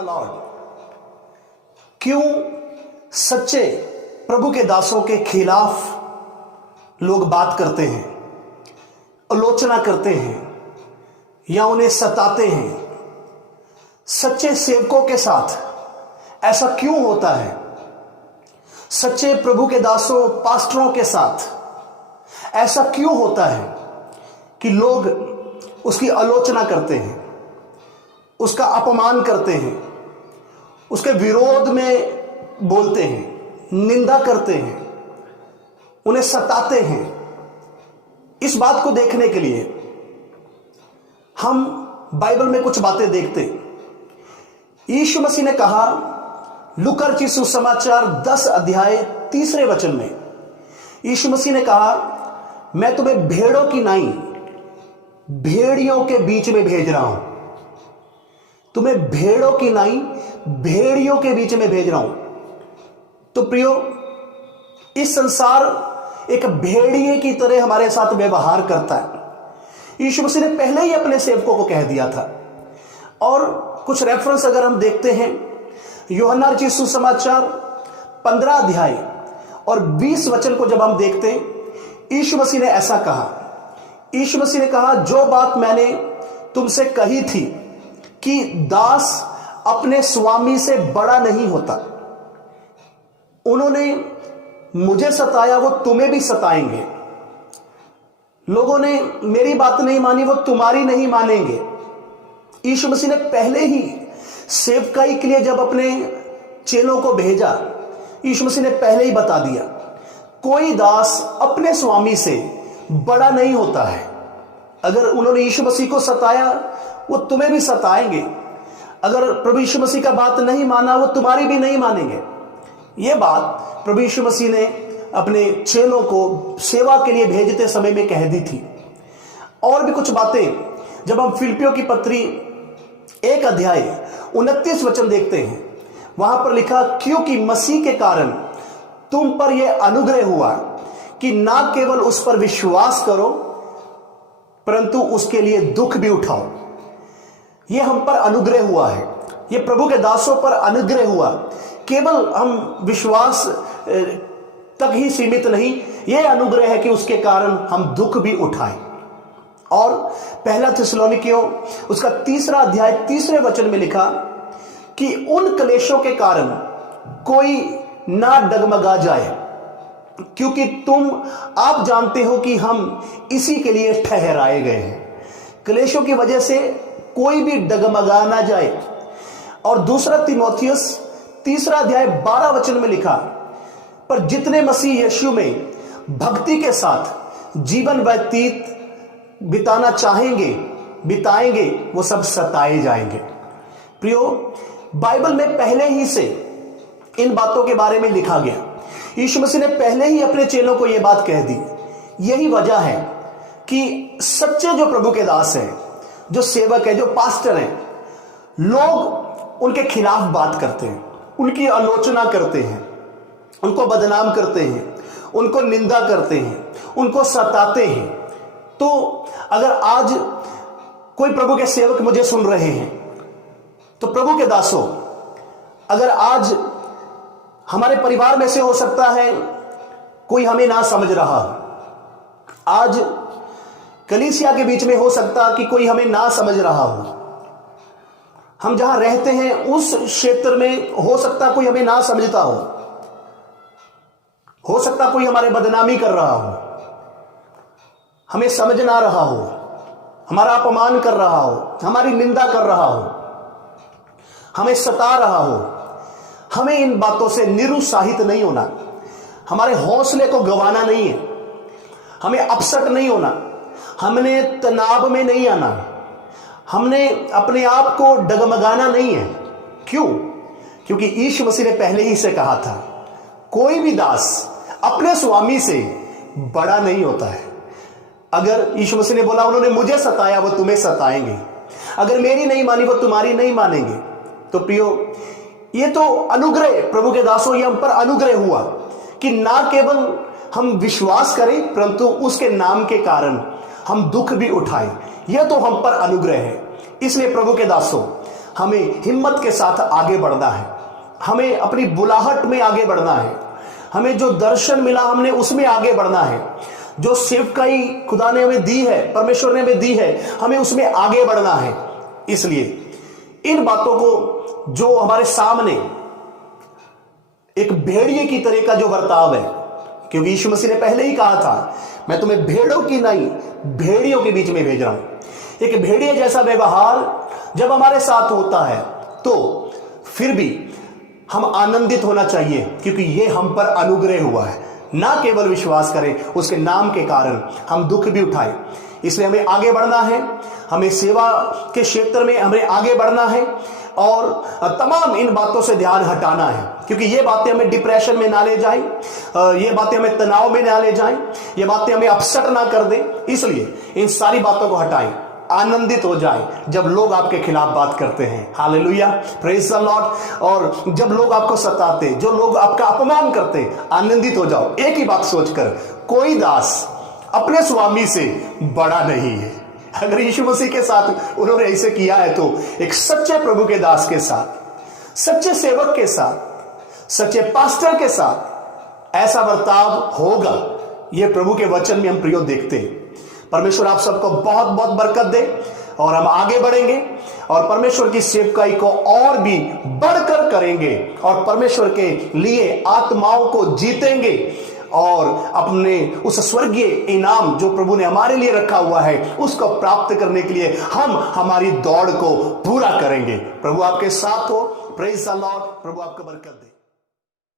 The Lord. क्यों सच्चे प्रभु के दासों के खिलाफ लोग बात करते हैं, आलोचना करते हैं या उन्हें सताते हैं? सच्चे सेवकों के साथ ऐसा क्यों होता है? सच्चे प्रभु के दासों पास्टरों के साथ ऐसा क्यों होता है कि लोग उसकी आलोचना करते हैं, उसका अपमान करते हैं, उसके विरोध में बोलते हैं, निंदा करते हैं, उन्हें सताते हैं? इस बात को देखने के लिए हम बाइबल में कुछ बातें देखते हैं। यीशु मसीह ने कहा लूका रचित सुसमाचार 10 अध्याय 3 वचन में, यीशु मसीह ने कहा मैं तुम्हें भेड़ों की नाई भेड़ियों के बीच में भेज रहा हूं। तुम्हें भेड़ों की नाई भेड़ियों के बीच में भेज रहा हूं। तो प्रियो, इस संसार एक भेड़िए की तरह हमारे साथ व्यवहार करता है। यीशु मसीह ने पहले ही अपने सेवकों को कह दिया था। और कुछ रेफरेंस अगर हम देखते हैं, यूहन्ना रचित सुसमाचार 15 अध्याय और 20 वचन को जब हम देखते हैं, यीशु मसीह ने ऐसा कहा। यीशु मसीह ने कहा जो बात मैंने तुमसे कही थी कि दास अपने स्वामी से बड़ा नहीं होता, उन्होंने मुझे सताया, वो तुम्हें भी सताएंगे। लोगों ने मेरी बात नहीं मानी, वो तुम्हारी नहीं मानेंगे। यीशु मसीह ने पहले ही सेवकाई के लिए जब अपने चेलों को भेजा, यीशु मसीह ने पहले ही बता दिया कोई दास अपने स्वामी से बड़ा नहीं होता है। अगर उन्होंने यीशु मसीह को सताया, वो तुम्हें भी सताएंगे। अगर प्रभु यीशु मसीह का बात नहीं माना, वो तुम्हारी भी नहीं मानेंगे। यह बात प्रभु यीशु मसीह ने अपने चेलों को सेवा के लिए भेजते समय में कह दी थी। और भी कुछ बातें जब हम फिलिपियों की पत्री 1 अध्याय 29 वचन देखते हैं, वहां पर लिखा क्योंकि मसीह के कारण तुम पर यह अनुग्रह हुआ कि ना केवल उस पर विश्वास करो परंतु उसके लिए दुख भी उठाओ। यह हम पर अनुग्रह हुआ है, यह प्रभु के दासों पर अनुग्रह हुआ। केवल हम विश्वास तक ही सीमित नहीं, यह अनुग्रह है कि उसके कारण हम दुख भी उठाएं। और पहला थिस्सलुनीकियों उसका 3 अध्याय 3 वचन में लिखा कि उन क्लेशों के कारण कोई ना डगमगा जाए, क्योंकि आप जानते हो कि हम इसी के लिए ठहराए गए हैं। क्लेशों की वजह से कोई भी डगमगा ना जाए। और 2 तीमुथियुस 3 अध्याय 12 वचन में लिखा पर जितने मसीह यीशु में भक्ति के साथ जीवन व्यतीत बिताना बिताएंगे, वो सब सताए जाएंगे। प्रियो, बाइबल में पहले ही से इन बातों के बारे में लिखा गया। यीशु मसीह ने पहले ही अपने चेलों को यह बात कह दी। यही वजह है कि सच्चे जो प्रभु के दास हैं, जो सेवक है, जो पास्टर हैं, लोग उनके खिलाफ बात करते हैं, उनकी आलोचना करते हैं, उनको बदनाम करते हैं, उनको निंदा करते हैं, उनको सताते हैं। तो अगर आज कोई प्रभु के सेवक मुझे सुन रहे हैं, तो प्रभु के दासों, अगर आज हमारे परिवार में से हो सकता है कोई हमें ना समझ रहा हो, आज कलीसिया के बीच में हो सकता कि कोई हमें ना समझ रहा हो, हम जहां रहते हैं उस क्षेत्र में हो सकता कोई हमें ना समझता हो सकता कोई हमारे बदनामी कर रहा हो, हमें समझ ना रहा हो, हमारा अपमान कर रहा हो, हमारी निंदा कर रहा हो, हमें सता रहा हो। हमें इन बातों से निरुत्साहित नहीं होना, हमारे हौसले को गंवाना नहीं है, हमें अपसेट नहीं होना, हमने तनाव में नहीं आना, हमने अपने आप को डगमगाना नहीं है। क्यों? क्योंकि यीशु मसीह ने पहले ही से कहा था कोई भी दास अपने स्वामी से बड़ा नहीं होता है। अगर यीशु मसीह ने बोला उन्होंने मुझे सताया, वो तुम्हें सताएंगे। अगर मेरी नहीं मानी, वो तुम्हारी नहीं मानेंगे। तो प्रियो, ये तो अनुग्रह, प्रभु के दासों, ये हम पर अनुग्रह हुआ कि ना केवल हम विश्वास करें परंतु उसके नाम के कारण हम दुख भी उठाएं। यह तो हम पर अनुग्रह है। इसलिए प्रभु के दासों, हमें हिम्मत के साथ आगे बढ़ना है, हमें अपनी बुलाहट में आगे बढ़ना है, हमें जो दर्शन मिला हमने उसमें आगे बढ़ना है, जो सेवकाई खुदा ने हमें दी है, परमेश्वर ने हमें दी है, हमें उसमें आगे बढ़ना है। इसलिए इन बातों को जो हमारे सामने एक भेड़िए की तरह का जो बर्ताव है, क्योंकि यीशु मसीह ने पहले ही कहा था मैं तुम्हें भेड़ों की नहीं भेड़ियों के बीच में भेज रहा हूं। एक भेड़िए जैसा व्यवहार जब हमारे साथ होता है तो फिर भी हम आनंदित होना चाहिए, क्योंकि यह हम पर अनुग्रह हुआ है। ना केवल विश्वास करें, उसके नाम के कारण हम दुख भी उठाएं। इसलिए हमें आगे बढ़ना है, हमें सेवा के क्षेत्र में हमें आगे बढ़ना है और तमाम इन बातों से ध्यान हटाना है, क्योंकि ये बातें हमें डिप्रेशन में ना ले जाएं, ये बातें हमें तनाव में ना ले जाएं, ये बातें हमें अपसेट ना कर दें। इसलिए इन सारी बातों को हटाएं, आनंदित हो जाएं जब लोग आपके खिलाफ बात करते हैं। Hallelujah, praise the Lord. और जब लोग आपको सताते, जो लोग आपका अपमान करते, आनंदित हो जाओ एक ही बात सोचकर, कोई दास अपने स्वामी से बड़ा नहीं है। अगर यीशु मसीह के साथ उन्होंने ऐसे किया है तो एक सच्चे प्रभु के दास के साथ, सच्चे सेवक के साथ, सच्चे पास्टर के साथ ऐसा बर्ताव होगा। यह प्रभु के वचन में हम प्रियो देखते हैं। परमेश्वर आप सबको बहुत बहुत बरकत दे और हम आगे बढ़ेंगे और परमेश्वर की सेवकाई को और भी बढ़कर करेंगे और परमेश्वर के लिए आत्माओं को जीतेंगे और अपने उस स्वर्गीय इनाम जो प्रभु ने हमारे लिए रखा हुआ है उसको प्राप्त करने के लिए हम हमारी दौड़ को पूरा करेंगे। प्रभु आपके साथ हो। Praise the Lord. प्रभु आपको बरकत दे।